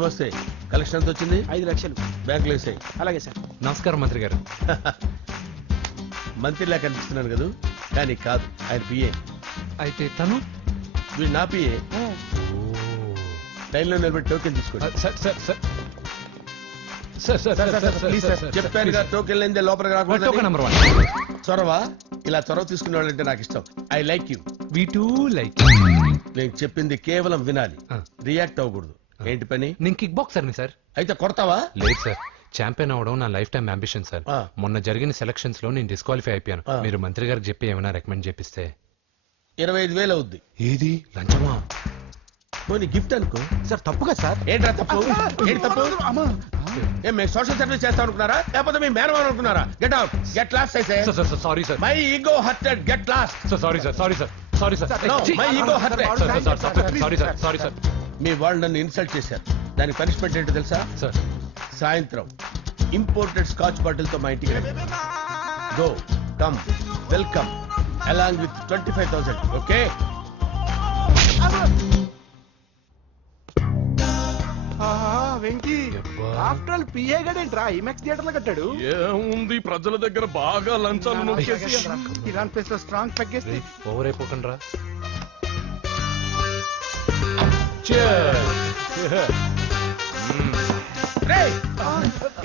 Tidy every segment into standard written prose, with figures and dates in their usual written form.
నమస్తే. కలెక్షన్ ఎంత వచ్చింది? 5 లక్షలు. బ్యాంకులో వేసాయి. అలాగే సార్. నమస్కారం మంత్రి గారు. మంత్రిలా కనిపిస్తున్నాను కదా, కానీ కాదు, ఆయన పిఏ. అయితే తను వీడు నా పిఏ. లైన్లో నిలబెట్టి టోకెన్ తీసుకోండి. చెప్పాను కదా, టోకెన్ లేదే లోపలికి రాకూడదు. నెంబర్ 1 చొరవ. ఇలా చొరవ తీసుకునే వాళ్ళంటే నాకు ఇష్టం. I like you. We two like. నేను చెప్పింది కేవలం వినాలి, రియాక్ట్ అవ్వకూడదు. ఏంటి పని? నేను కిక్ బాక్సర్ని సార్. అయితే కొడతావా? లేదు సార్, ఛాంపియన్ అవడం నా లైఫ్ టైం అంబిషన్ సార్. మొన్న జరిగిన సెలక్షన్స్ లో నేను డిస్క్వాలిఫై అయిపోయాను. మీరు మంత్రి గారికి చెప్పి ఏమైనా రికమెండ్ చేపిస్తే. 25,000 అవుద్ది. ఏది లంచమా? పోనీ గిఫ్ట్ అనుకో. సార్ తప్పుగా సార్. ఏంట్రా తప్పు? ఏంటి తప్పు? ఏం మేము సోషల్ సర్వీస్ చేస్తాం అనుకున్నారా, లేకపోతే మీ మేనమాన్ అనుకున్నారా? Get out, get lost. అయితే sorry sir, my ego hurted, get lost. Sorry sir, sorry sir, sorry sir, my ego hurted. Sorry sir, sorry sir. మీ వాళ్ళు నన్ను ఇన్సల్ట్ చేశారు. దానికి పనిష్మెంట్ ఏంటో తెలుసా? సార్ సాయంత్రం ఇంపోర్టెడ్ స్కాచ్ బాటిల్ తో మా ఇంటికి రండి. Go come welcome along with 25,000. Okay? Venky after all PA గడేంట్రా ఇమెక్స్ థియేటర్ లో కట్టాడు. ఏముంది, ప్రజల దగ్గర బాగా లంచాలు నొక్కేసి ఇరాన్ ప్లేస్ లో స్ట్రాంగ్ తగ్గేస్తే ఓవర్ అయిపోకండి రా.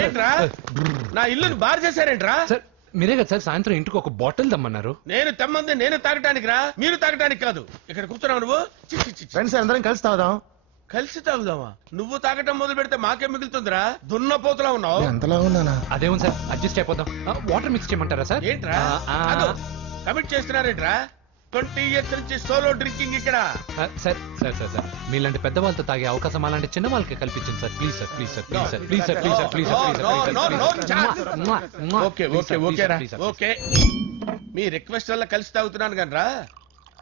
ఏంట్రా నా ఇల్లుని బార్ చేశారేంట్రా? సార్ మీరే కదా సార్ సాయంత్రం ఇంటికి ఒక బాటిల్ దమ్మన్నారు. నేను తెమ్మంది నేను తాగటానికి రా, మీరు తాగటానికి కాదు. ఇక్కడ కూర్చున్నావు నువ్వు. ఫ్రెండ్స్ అందరం కలిసి తాగుదాం. కలిసి తాగుదామా? నువ్వు తాగటం మొదలు పెడితే మాకే మిగులుతుందిరా. దున్నపోతులా ఉన్నావు. ఎంతలా ఉన్నానా? అదేమో సార్, అడ్జస్ట్ అయిపోదాం. వాటర్ మిక్స్ చేయమంటారా సార్? ఏంట్రా కమిట్ చేస్తున్నారేంట్రా? 20 years నుంచి సోలో డ్రింకింగ్ ఇక్కడ. సార్ సార్ సార్ సార్ మీలాంటి పెద్ద వాళ్ళతో తాగే అవకాశం అలాంటి చిన్న వాళ్ళకి కల్పించండి sir. Please sir, please sir, please sir, please sir, please sir, please sir. Okay, me request వల్ల కలిసి తాగుతున్నాను కానీ రా,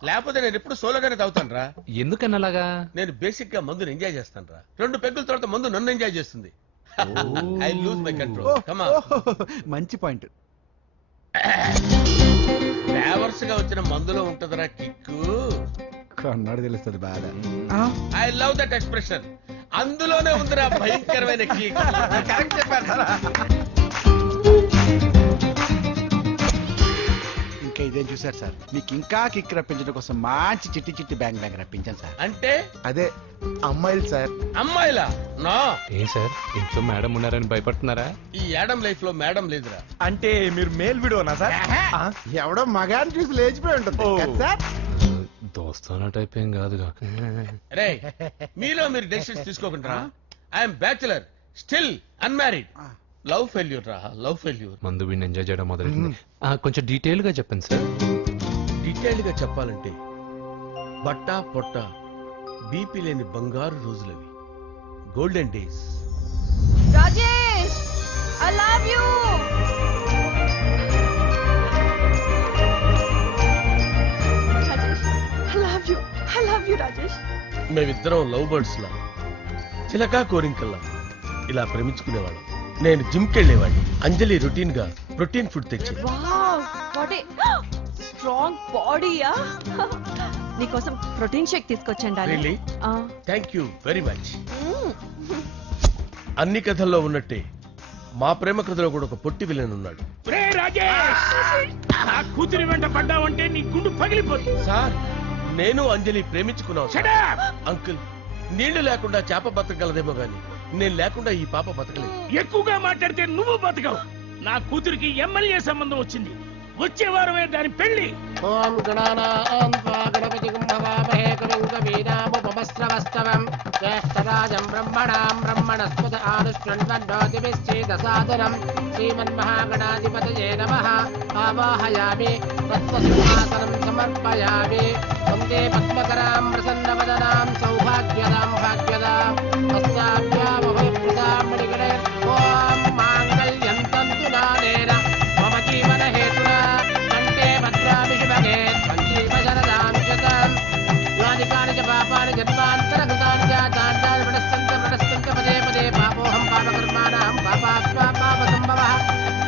లేకపోతే నేను ఎప్పుడు సోలోగానే తాగుతాను రా. ఎందుకని అలాగా? నేను బేసిక్ గా మందుని ఎంజాయ్ చేస్తాను రా. 2 పెగ్గుల తర్వాత మందు నన్ను ఎంజాయ్ చేస్తుంది. I lose my control. Come on. మంచి పాయింట్. ఫ్లేవర్స్ గా వచ్చిన మందులో ఉంటదిరా కిక్కు. కన్నాడు తెలుస్తుంది బాగా. I love that expression. అందులోనే ఉందిరా భయంకరమైన కిక్. కరెక్ట్ చెప్పారా? ఇంకా ఇదేం చూసారు సార్, మీకు ఇంకా కిక్ రప్పించడం కోసం మంచి చిట్టి చిట్టి బ్యాంక్ బ్యాంక్ రప్పించాను సార్. అంటే అదే అమ్మాయిలు సార్. అమ్మాయిలా? నా ఏ సార్ ఇంట్లో మేడం ఉన్నారని భయపడుతున్నారా? ఈ యాడమ్ లైఫ్ లో మేడం లేదురా. అంటే మీరు మేల్ వీడియోనా సార్? ఎవడో మగాన్ని చూసి లేచిపోయి ఉంటుంది సార్. దోస్తానా టైప్ ఏం కాదుగా. రే మీలో మీరు డెసిషన్స్ తీసుకోకుండా. I'm bachelor, still unmarried. Love failure రా, లవ్ ఫెయిల్యూర్. మందు వీడిని ఎంజాయ్ చేయడం మొదలైంది. కొంచెం డీటెయిల్ గా చెప్పండి సార్. డీటెయిల్డ్ గా చెప్పాలంటే బట్టా పొట్ట బీపీ లేని బంగారు రోజులవి, golden days. Rajesh, I love you. I love you, Rajesh. మేమిద్దరం లవ్ బర్డ్స్ లా, చిలకా కోరింకల్లా ఇలా ప్రేమించుకునేవాళ్ళం. నేను జిమ్ కెళ్ళేవాడిని. అంజలి రొటీన్ గా ప్రోటీన్ ఫుడ్ తెచ్చి. వావ్, వాట్ ఏ స్ట్రాంగ్ బాడీయా. నీకోసం ప్రోటీన్ షేక్ తీసుకొచ్చండి. Really? Thank you very much. అన్ని కథల్లో ఉన్నట్టే మా ప్రేమ కథలో కూడా ఒక పొట్టి విలన్ ఉన్నాడు. కూతురి వెంట పడ్డావంటే నీ గుండు పగిలిపోతుంది. సార్ నేను అంజలి ప్రేమించుకున్నాను. అంకుల్, నీళ్లు లేకుండా చేప బతకగలదేమో గాని నేను లేకుండా ఈ పాప బతకలేదు. ఎక్కువగా మాట్లాడితే నువ్వు బతకవు. నా కూతురికి ఎమ్మెల్యే సంబంధం వచ్చింది. వచ్చే వారమే దాని పెళ్లి. ఓం గణానాం గణపతి కుంభవామహే కవిం కవీనాముపమస్రవస్తవం జ్యేష్ఠరాజం బ్రహ్మణాం బ్రహ్మణస్పద ఆనుష్ణ్వన్నోతిభిశ్చేదసాదనం శ్రీమన్మహాగణాధిపతయే నమః. ఆవాహయామి తత్వసింహాసనం సమర్పయామి. వందే పద్మకరాం ప్రసన్నవదనాం సౌభాగ్యదాం భాగ్యదాం హస్తాభ్యామభయప్రదాం మణిగణే. ఓం మాంగళ్యం తంతు నానేన మమ జీవన హేతునా కంటే భద్రామి శుభగే సంజీవ శరదాం శతం. యాని చ పాపాని జన్మాంతరకృతాని జాతాని ప్రణశ్చంత పదే పదే పాపోహం పాపకర్మాణం పాపాత్మా పాపసంభవః.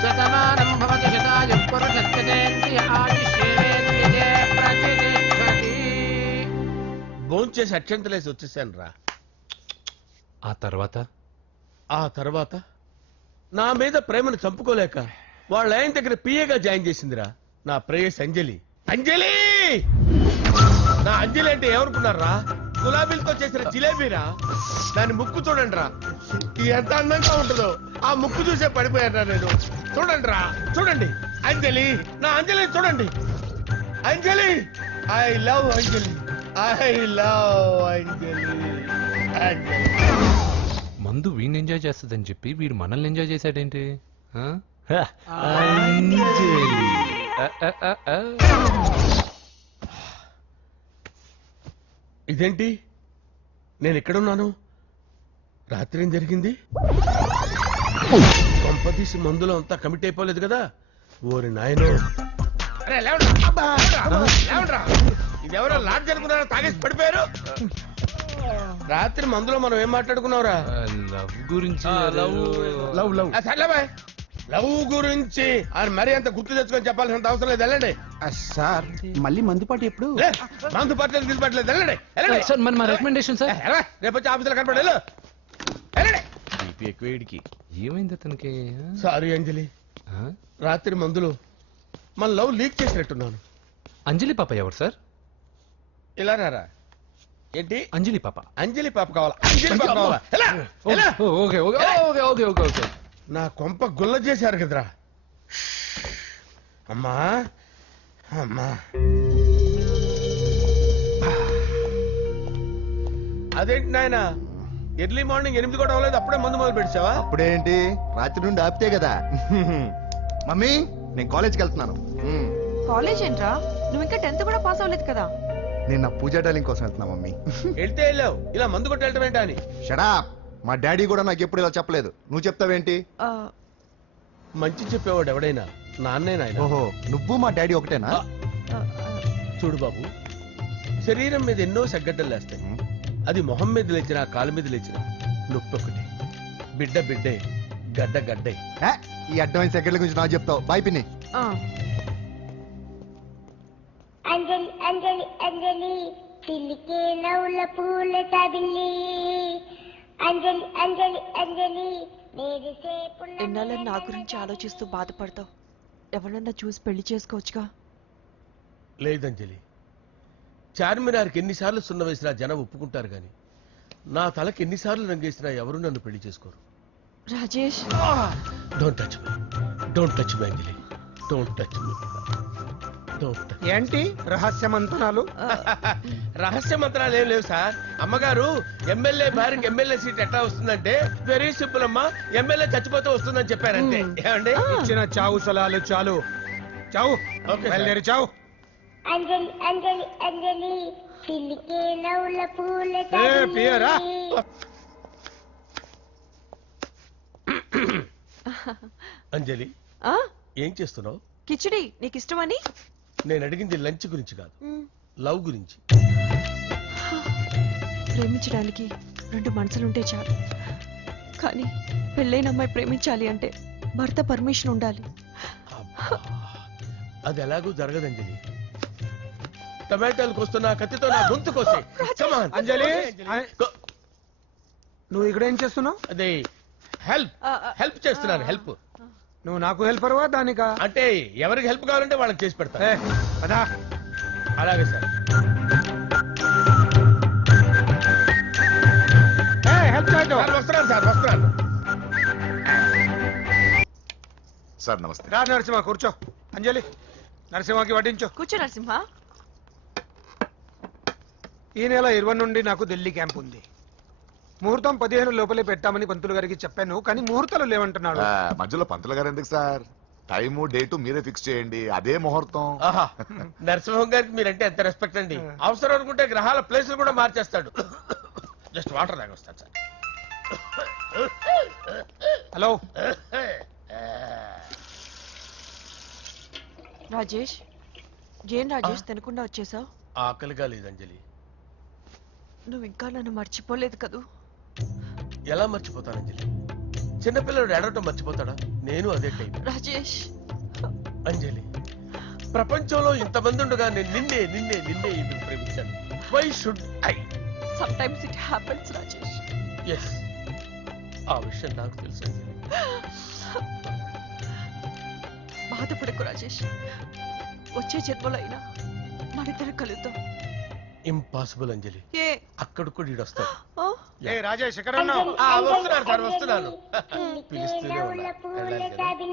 శతమానం భవతి శతాయుః పురుషస్యేంద్రియ ఆయుష్యేంద్రియే ప్రతిష్టతి. భోంచేసి అక్షంతలేసి వచ్చేసాను రా. ఆ తర్వాత ఆ తర్వాత నా మీద ప్రేమను చంపుకోలేక వాళ్ళ ఆయన దగ్గర పిఏగా జాయిన్ చేసిందిరా నా ప్రేయస్ అంజలి. అంజలి నా అంజలి అంటే ఎవరుకున్నారా? గులాబీలతో చేసిన జిలేబీరా. దాని ముక్కు చూడండి రా, ఎంత అందంగా ఉంటుందో. ఆ ముక్కు చూసే పడిపోయారా నేను. చూడండి రా, చూడండి అంజలి, నా అంజలి చూడండి. Anjali, I love Anjali, I love Anjali. Anjali మందు వీడిని ఎంజాయ్ చేస్తుందని చెప్పి వీడు మనల్ని ఎంజాయ్ చేశాడేంటి? ఆ? ఇదేంటి నేను ఎక్కడున్నాను? రాత్రి ఏం జరిగింది? కొంపదీసి మందులో అంతా కమిట్ అయిపోలేదు కదా? ఓరి నాయనో, ఇదెవరో లాడ్ జరుగుతున్నారో తాగేసి పడిపోయారు. రాత్రి మందులో మనం ఏం మాట్లాడుకున్నావురా? లవ్ గురించి లవ్ లవ్ సర్లే బాయ్, లవ్ గురించి అని మరీ అంత గుర్తు తెచ్చుకొని చెప్పాల్సినంత అవసరం లేదు. వెళ్ళండి. సార్ మళ్ళీ మందుపాటి ఎప్పుడు? లే, మందు పట్టలేదు గిల్పట్లేదు. వెళ్ళండి వెళ్ళండి. సార్ మన రికమెండేషన్ సార్. రేపు వచ్చి ఆఫీసులో కనపడే వెళ్ళండి. ఏమైంది అతనికి? సారీ అంజలి, ఆ? రాత్రి మందులో మన లవ్ లీక్ చేసినట్టున్నాను. అంజలి పాప ఎవరు సార్? ఇలా రారా. ఏంటి అంజలి పాప. అంజలి పాప కావాలా? అంజలి పాప కావాలా? ఎలా? ఎలా? Okay okay okay okay okay okay. నా కొంప గుల్ల చేశారు కదరా. అమ్మా అమ్మా, అదేంటి నాయన ఎర్లీ మార్నింగ్ 8 కూడా అవ్వలేదు, అప్పుడే మందు మొదలు పెడిచావా? అప్పుడేంటి, రాత్రి నుండి ఆపితే కదా. మమ్మీ నేను కాలేజ్కి వెళ్తున్నాను. కాలేజ్ ఏంట్రా? నువ్వు ఇంకా 10th కూడా పాస్ అవ్వలేదు కదా? నేను నా పూజా డాలింగ్ కోసం వెళ్తున్నా మమ్మీ. వెళ్తే వెళ్ళావు, ఇలా మందు కొట్టి వెళ్ళటం ఏంటా అని. షడా, మా డాడీ కూడా నాకు ఎప్పుడు ఇలా చెప్పలేదు. నువ్వు చెప్తావేంటి? ఆ, మంచి చెప్పేవాడు ఎవడైనా నాన్నే నాయన. ఓహో, నువ్వు మా డాడీ ఒకటేనా? ఆ, చూడు బాబు, శరీరం మీద ఎన్నో సగ్గడ్డలు లేస్తాయి. అది మొహం మీద లేచినా కాలు మీద లేచినా నొప్పి ఒకటి. బిడ్డ బిడ్డే, గడ్డ గడ్డే. ఏ, ఈ అడ్వాన్స్ సెకండ్ల గురించి నాకు చెప్తావు. బాయ్ పిన్ని. ఆ. అంజలి అంజలి అంజలి పిల్లికే నవ్వుల పూల తబిల్లి అంజలి అంజలి అంజలి ఎన్నాళ్ళని నా గురించి ఆలోచిస్తూ బాధపడతావు? ఎవరన్నా చూసి పెళ్లి చేసుకోవచ్చుగా. లేదంజలి, చార్మినార్కి ఎన్నిసార్లు సున్న వేసినా జనం ఒప్పుకుంటారు గాని నా తలకి ఎన్నిసార్లు రంగేసినా ఎవరు నన్ను పెళ్లి చేసుకోరు. Rajesh, don't touch me, don't touch me Anjali, don't touch me, don't touch. ఏంటి రహస్య మంతనాలు? రహస్య మంత్రాలు ఏం లేవు సార్. అమ్మగారు ఎమ్మెల్యే భార్యకి ఎమ్మెల్యే సీట్ ఎట్లా వస్తుందంటే వెరీ సింపుల్ అమ్మా, ఎమ్మెల్యే చచ్చిపోతే వస్తుందని చెప్పారంటే. ఏమండి? ఇచ్చిన చావు సలాలు చాలు. చావు, ఓకే సార్. బయలుదేరి చావు. అంజలి అంజలి అంజలి పిల్లికే నవ్వుల పూల ఏ పియరా? అంజలి, ఆ? ఏం చేస్తున్నావు? కిచిడి నీకు ఇష్టమని. నేను అడిగింది లంచ్ గురించి కాదు, లవ్ గురించి. ప్రేమించడానికి 2 మనసులుంటే చాలు, కానీ పెళ్ళైన అమ్మాయి ప్రేమించాలి అంటే భర్త పర్మిషన్ ఉండాలి. అబ్బా, అది ఎలాగూ జరగదంజలి. టమాటాలు కోస్తున్నా కత్తితో నా గొంతు కోసే. Come on. Anjali, Go. నువ్వు ఇక్కడ ఏం చేస్తున్నావు? అదే హెల్ప్ హెల్ప్ చేస్తున్నాను. హెల్ప్ నువ్వు నాకు హెల్పర్వా దానికా? అంటే ఎవరికి హెల్ప్ కావాలంటే వాళ్ళకి చేసి పెడతా. ఏ, పదా. అలాగే సార్. హెల్ప్ చేయటం. సార్ వస్తున్నాను, సార్ వస్తున్నాను. సార్ నమస్తే. రా నరసింహ, కూర్చో. అంజలి, నరసింహకి వడ్డించు. కూర్చో నరసింహ. ఈ నెల 20 నుండి నాకు ఢిల్లీ క్యాంప్ ఉంది. ముహూర్తం 15 లోపలే పెట్టామని పంతులు గారికి చెప్పాను, కానీ ముహూర్తాలు లేవంటున్నాడు. మధ్యలో పంతులు గారు ఎందుకు సార్? టైము డేటు మీరే ఫిక్స్ చేయండి, అదే ముహూర్తం. ఆహా, నరసింహం గారికి మీరంటే ఎంత రెస్పెక్ట్ అండి. అవసరం అనుకుంటే గ్రహాల ప్లేసులు కూడా మార్చేస్తాడు. జస్ట్ వాటర్ తాగొస్తాను సార్. హలో, రాజేష్, ఏం రాజేష్ తినకుండా వచ్చేసావు? ఆకలిగా లేదు అంజలి. నువ్వు ఇంకా నన్ను మర్చిపోలేదు కదూ? ఎలా మర్చిపోతాను అంజలి? చిన్నపిల్లడు ఏడవటం మర్చిపోతాడా? నేను అదే టైం. రాజేష్, అంజలి, ప్రపంచంలో ఇంతమంది ఉండగా నేను నిన్నే నిన్నే నిన్నే ఇప్పుడు ప్రేమించాను. Why should I? sometimes it happens Rajesh. Yes, ఆ విషయం నాకు తెలుసు అంజలి. బాధపడకు రాజేష్, వచ్చే జన్మలో అయినా మనిద్దరం కలుద్దాం. ఇంపాసిబుల్ అంజలి, ఏ అక్కడ కూడా ఈడొస్తాడు. ఆ? ఏ రాజేష్ ఎక్కడ ఉన్నావు? వస్తున్నాను సార్, వస్తున్నాను. చిల్లికే పిలుస్తూనే నవ్వుల ఉన్నా. పూల వెళ్ళాలి కదా. తబిలి